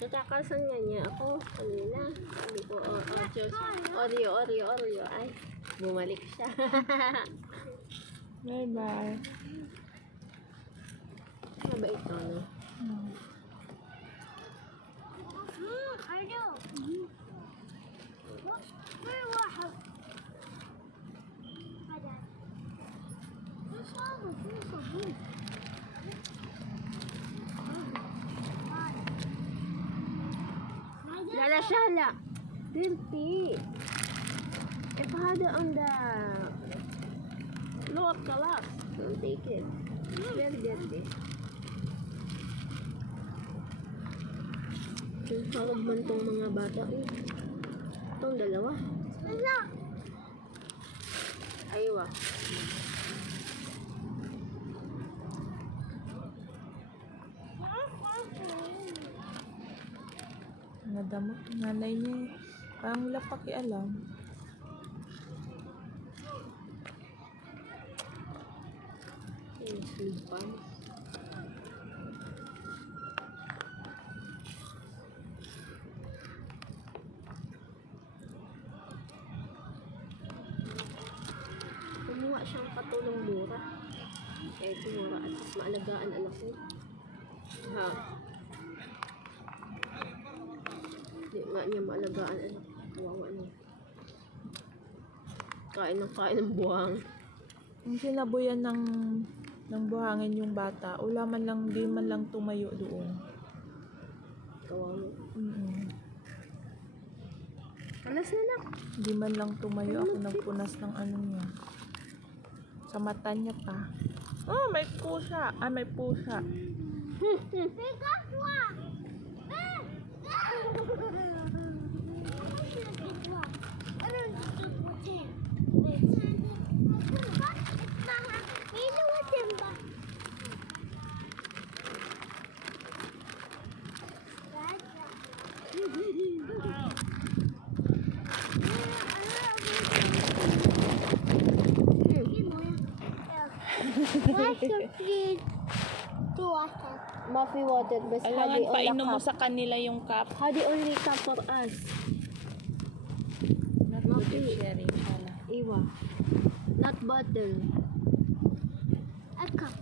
Natakasan nga niya ako kanina. Sabi ko, Diyos, Oreo. Ay, bumalik siya. Bye-bye. Mabait ka, no? Lala Shala, dirty. If hada on the lower class, don't take it. It's very dirty. Hawag man tong mga bata. Itong dalawa. Aywa. Nadamot nanay niya. Parang wala pakialam. Slipan. Kumuha siyang katulong mura. Eh, mura at least maalagaan anak ko. Ha? Di nga niya maalagaan anak. Kawawa niya. Kain ng buwang. Ang sinabuyan ng buhangin yung bata, wala man lang, di man lang tumayo doon. Kawawa. Alas na lang. Di man lang tumayo. Ako nagpunas ng ano niya. Sa mata niya pa. Oh, may pusa. Ah, may pusa. Muffy water, best Kailangan hadi on painom the mo cup. sa kanila yung cup. Hadi only cup for us. Not good at sharing. Shala. Iwa. Not bottle. A cup.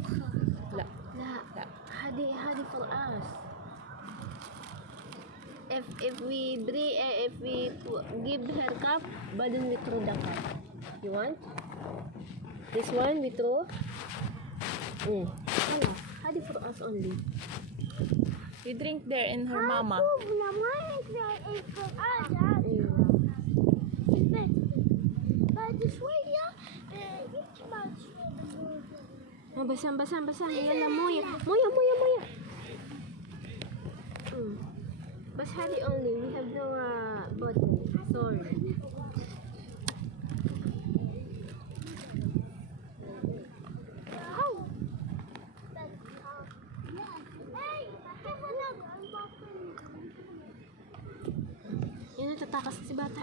La. La. La. Hadi for us. If we give her cup, badun we throw the cup. You want? This one we throw. Hadi for us only. You drink there in her mama. Basang. Yan na, Moya. But hadi only. We have no bottle. Sorry. Yan natatakas si bata.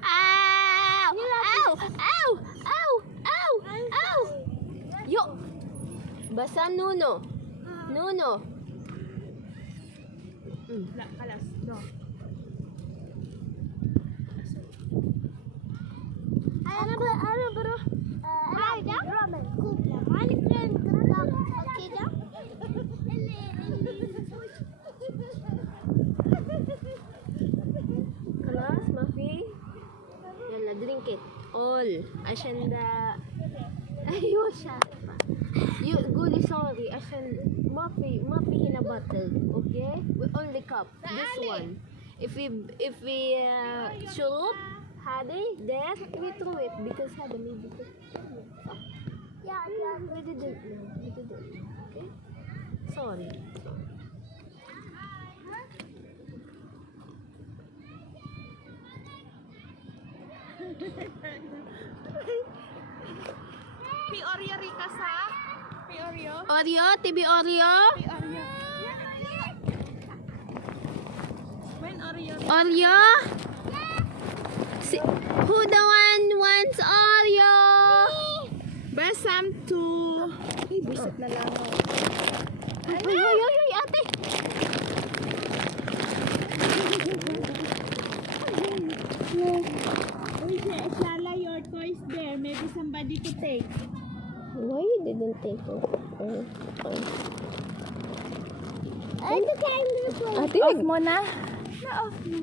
Ow! Yo! Basa Nuno. La, kalas. No. Ano bro? Kalas, Muffy. Yalla, drink it. All. Ashanda. Aywa siya. You, Guli, sorry. Muffy in a bottle. Okay? We only cup. This one. If we shoot, Hadi, there, we throw it because Hadi maybe. Yeah, we didn't know. Okay? Sorry. Oreo Rika sa? Oreo? Oreo? TV Oreo? Oreo. When Oreo? Oreo? Who the one wants Oreo? some too. Ay, bisit na lang. Ay, ate! Shala, your toys there. Maybe somebody to take. Why you didn't take it? Ate, Off mo na? Na-off mo.